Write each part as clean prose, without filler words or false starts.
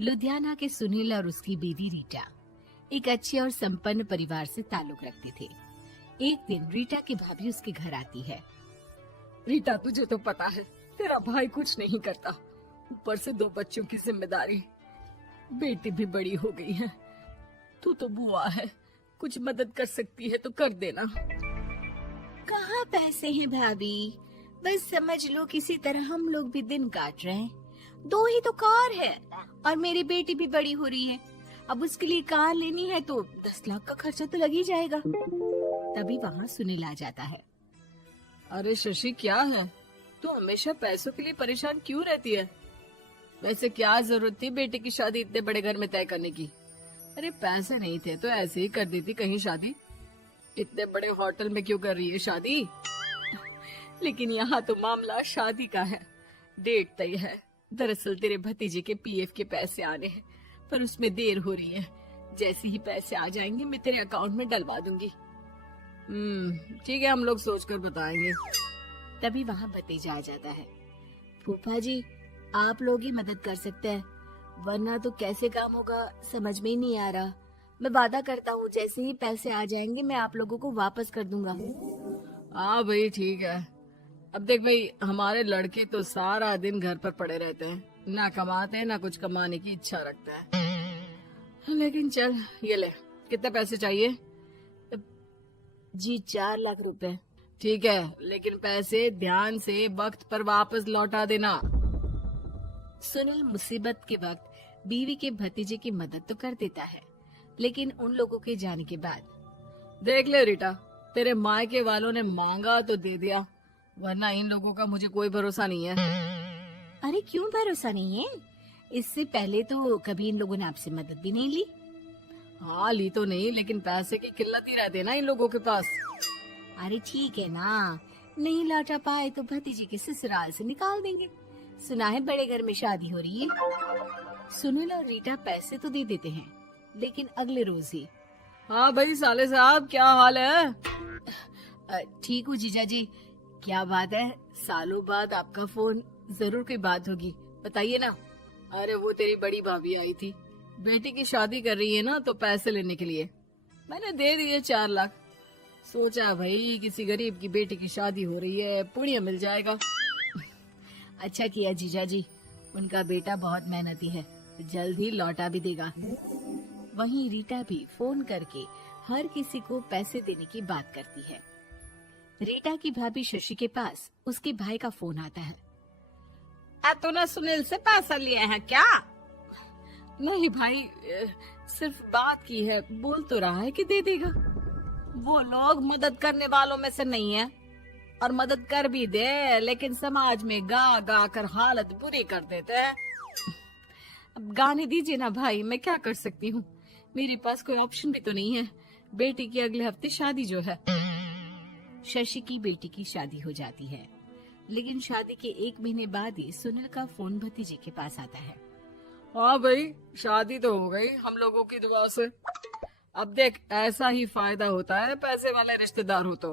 लुधियाना के सुनील और उसकी बीवी रीटा एक अच्छे और संपन्न परिवार से ताल्लुक रखते थे। एक दिन रीटा की भाभी उसके घर आती है। रीटा, तुझे तो पता है तेरा भाई कुछ नहीं करता, ऊपर से 2 बच्चों की जिम्मेदारी, बेटी भी बड़ी हो गई है। तू तो बुआ है, कुछ मदद कर सकती है तो कर देना। कहाँ पैसे हैं भाभी, बस समझ लो किसी तरह हम लोग भी दिन काट रहे हैं। 2 ही तो कार है और मेरी बेटी भी बड़ी हो रही है। अब उसके लिए कार लेनी है तो 10 लाख का खर्चा तो लग ही जाएगा। तभी वहाँ सुनील आ जाता है। अरे शशि, क्या है, तू हमेशा पैसों के लिए परेशान क्यों रहती है? वैसे क्या जरूरत थी बेटी की शादी इतने बड़े घर में तय करने की? अरे पैसे नहीं थे तो ऐसे ही कर देती कहीं शादी। इतने बड़े होटल में क्यों कर रही है शादी? लेकिन यहाँ तो मामला शादी का है, डेट तय है। दरअसल तेरे भतीजे के पीएफ के पैसे आने हैं, पर उसमें देर हो रही है। जैसे ही पैसे आ जाएंगे मैं तेरे अकाउंट में डलवा दूंगी। ठीक है, हम लोग सोचकर बताएंगे। तभी वहाँ भतीजा आ जाता है। फूफा जी, आप लोग ही मदद कर सकते हैं, वरना तो कैसे काम होगा समझ में ही नहीं आ रहा। मैं वादा करता हूँ जैसे ही पैसे आ जाएंगे मैं आप लोगों को वापस कर दूंगा। हाँ भाई, ठीक है। अब देख भाई, हमारे लड़के तो सारा दिन घर पर पड़े रहते हैं, ना कमाते हैं ना कुछ कमाने की इच्छा रखता है। लेकिन चल, ये ले, कितने पैसे चाहिए? जी 4 लाख रुपए। ठीक है, लेकिन पैसे ध्यान से वक्त पर वापस लौटा देना। सुनील मुसीबत के वक्त बीवी के भतीजे की मदद तो कर देता है, लेकिन उन लोगों के जाने के बाद देख ले रीटा, तेरे मायके वालों ने मांगा तो दे दिया, वरना इन लोगों का मुझे कोई भरोसा नहीं है। अरे क्यों भरोसा नहीं है? इससे पहले तो कभी इन लोगों ने आपसे मदद भी नहीं ली। हाँ, ली तो नहीं, लेकिन पैसे की किल्लत ही रहती है ना इन लोगों के पास। अरे ठीक है ना, नहीं लौटा पाए तो भतीजे के ससुराल से निकाल देंगे। सुना है बड़े घर में शादी हो रही है। सुनील और रीटा पैसे तो दे देते हैं, लेकिन अगले रोज ही। हाँ भाई साले साहब, क्या हाल है? ठीक हूँ जीजा जी। क्या बात है, सालों बाद आपका फोन, जरूर कोई बात होगी, बताइए ना। अरे वो तेरी बड़ी भाभी आई थी, बेटी की शादी कर रही है ना, तो पैसे लेने के लिए मैंने दे दिए 4 लाख। सोचा भाई किसी गरीब की बेटी की शादी हो रही है, पुण्य मिल जाएगा। अच्छा किया जीजा जी, उनका बेटा बहुत मेहनती है, जल्द ही लौटा भी देगा। वहीं रीटा भी फोन करके हर किसी को पैसे देने की बात करती है। रीटा की भाभी शशि के पास उसके भाई का फोन आता है। तूने सुनील से पैसा लिया है क्या? नहीं भाई, सिर्फ बात की है, बोल तो रहा है कि दे देगा। वो लोग मदद करने वालों में से नहीं है, और मदद कर भी दे लेकिन समाज में गा गा कर हालत बुरी कर देते हैं। अब गाने दीजिए ना भाई, मैं क्या कर सकती हूँ, मेरे पास कोई ऑप्शन भी तो नहीं है। बेटी की अगले हफ्ते शादी जो है। शशि की बेटी की शादी हो जाती है, लेकिन शादी के 1 महीने बाद ही सुनील का फोन भतीजे के पास आता है। हाँ भाई, शादी तो हो गई हम लोगों की दुआ से। अब देख, ऐसा ही फायदा होता है पैसे वाले रिश्तेदार हो तो।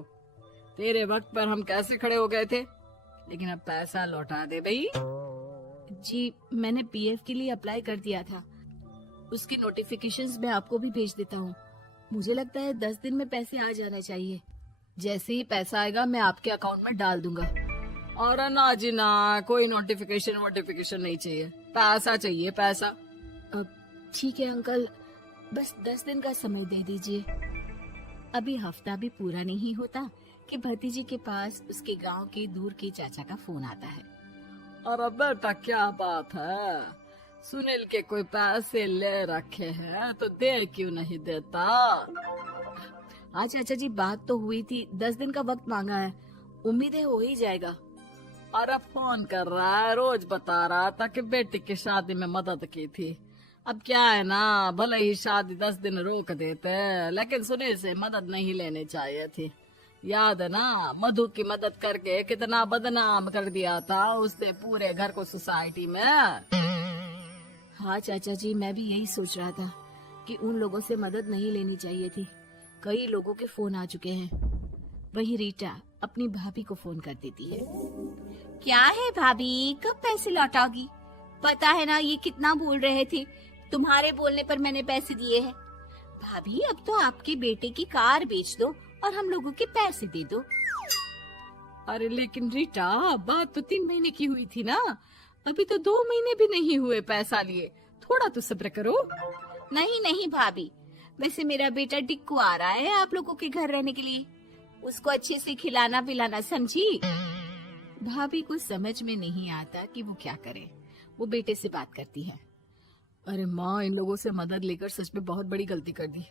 तेरे वक्त पर हम कैसे खड़े हो गए थे, लेकिन अब पैसा लौटा दे भाई। जी, मैंने पीएफ के लिए अप्लाई कर दिया था, उसकी नोटिफिकेशंस मैं आपको भी भेज देता हूँ। मुझे लगता है 10 दिन में पैसे आ जाना चाहिए। जैसे ही पैसा आएगा मैं आपके अकाउंट में डाल दूंगा। और ना जी ना, कोई नोटिफिकेशन नहीं चाहिए, पैसा चाहिए, पैसा। ठीक है अंकल, बस 10 दिन का समय दे दीजिए। अभी हफ्ता भी पूरा नहीं होता कि भतीजे के पास उसके गांव के दूर के चाचा का फोन आता है। अरे बेटा, क्या बात है, सुनील के कोई पैसे ले रखे हैं तो दे क्यों नहीं देता? हाँ चाचा जी, बात तो हुई थी, 10 दिन का वक्त मांगा है, उम्मीद है हो ही जाएगा। अरे फोन कर रहा है, रोज बता रहा था कि बेटी की शादी में मदद की थी। अब क्या है ना, भले ही शादी 10 दिन रोक देते, लेकिन सुनील से मदद नहीं लेनी चाहिए थी। याद है ना, मधु की मदद करके कितना बदनाम कर दिया था उसने पूरे घर को सोसाइटी में। हाँ चाचा जी, मैं भी यही सोच रहा था कि उन लोगों से मदद नहीं लेनी चाहिए थी। कई लोगों के फोन आ चुके हैं। वहीं रीटा अपनी भाभी को फोन कर देती है। क्या है भाभी, कब पैसे लौटाओगी? पता है ना ये कितना बोल रहे थे, तुम्हारे बोलने पर मैंने पैसे दिए हैं। भाभी अब तो आपके बेटे की कार बेच दो और हम लोगों के पैसे दे दो। अरे लेकिन रीटा, बात तो 3 महीने की हुई थी ना, अभी तो 2 महीने भी नहीं हुए पैसा लिए, थोड़ा तो सब्र करो। नहीं नहीं भाभी, वैसे मेरा बेटा टिक्कू आ रहा है आप लोगों के घर रहने के लिए, उसको अच्छे से खिलाना पिलाना, समझी। भाभी को समझ में नहीं आता कि वो क्या करे। वो बेटे से बात करती है। अरे माँ, इन लोगों से मदद लेकर सच में बहुत बड़ी गलती कर दी।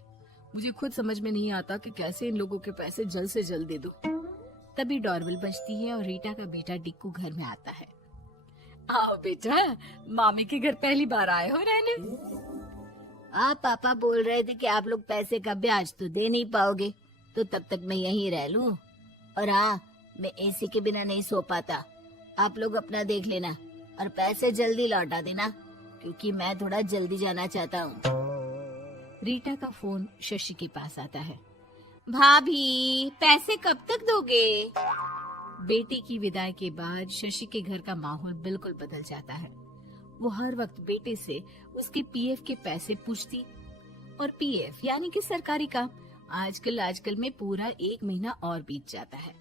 मुझे खुद समझ में नहीं आता कि कैसे इन लोगों के पैसे जल्द से जल्द दे दूं। तभी डोरबेल बजती है और रीटा का बेटा टिक्कू घर में आता है। आओ बेटा, मामी के घर पहली बार आए हो रहने। आप पापा बोल रहे थे कि आप लोग पैसे का ब्याज तो दे नहीं पाओगे, तो तब तक मैं यहीं रह लूं। और हाँ, मैं एसी के बिना नहीं सो पाता। आप लोग अपना देख लेना और पैसे जल्दी लौटा देना, क्योंकि मैं थोड़ा जल्दी जाना चाहता हूँ। रीटा का फोन शशि के पास आता है। भाभी, पैसे कब तक दोगे? बेटी की विदाई के बाद शशि के घर का माहौल बिल्कुल बदल जाता है। वो हर वक्त बेटे से उसके पीएफ के पैसे पूछती, और पीएफ यानी कि सरकारी काम। आजकल में पूरा 1 महीना और बीत जाता है।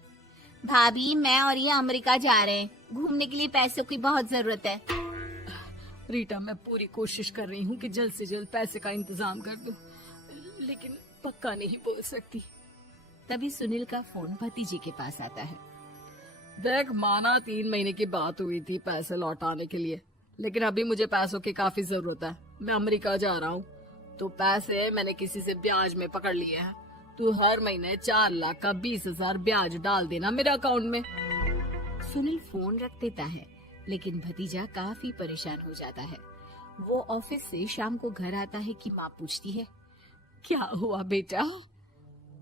भाभी, मैं और ये अमेरिका जा रहे हैं, घूमने के लिए पैसों की बहुत जरूरत है। रीटा, मैं पूरी कोशिश कर रही हूँ कि जल्द से जल्द पैसे का इंतजाम कर दूं, लेकिन पक्का नहीं बोल सकती। तभी सुनील का फोन भतीजे के पास आता है। देख माना 3 महीने की बात हुई थी पैसे लौटाने के लिए, लेकिन अभी मुझे पैसों की काफी जरूरत है। मैं अमेरिका जा रहा हूँ, तो पैसे मैंने किसी से ब्याज में पकड़ लिए हैं। तू हर महीने 4 लाख का 20,000 ब्याज डाल देना मेरे अकाउंट में। सुनील फोन रख देता है, लेकिन भतीजा काफी परेशान हो जाता है। वो ऑफिस से शाम को घर आता है कि माँ पूछती है, क्या हुआ बेटा?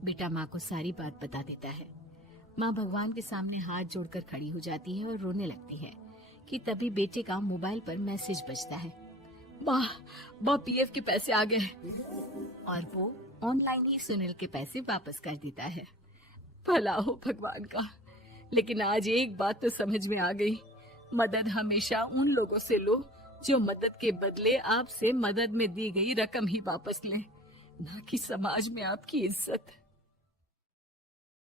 बेटा माँ को सारी बात बता देता है। माँ भगवान के सामने हाथ जोड़कर खड़ी हो जाती है और रोने लगती है कि तभी बेटे का मोबाइल पर मैसेज बजता है। माँ, पीएफ के पैसे आ गए। और वो ऑनलाइन ही सुनील के पैसे वापस कर देता है। भला हो भगवान का। लेकिन आज एक बात तो समझ में आ गई, मदद हमेशा उन लोगों से लो जो मदद के बदले आपसे मदद में दी गई रकम ही वापस लें, ना कि समाज में आपकी इज्जत।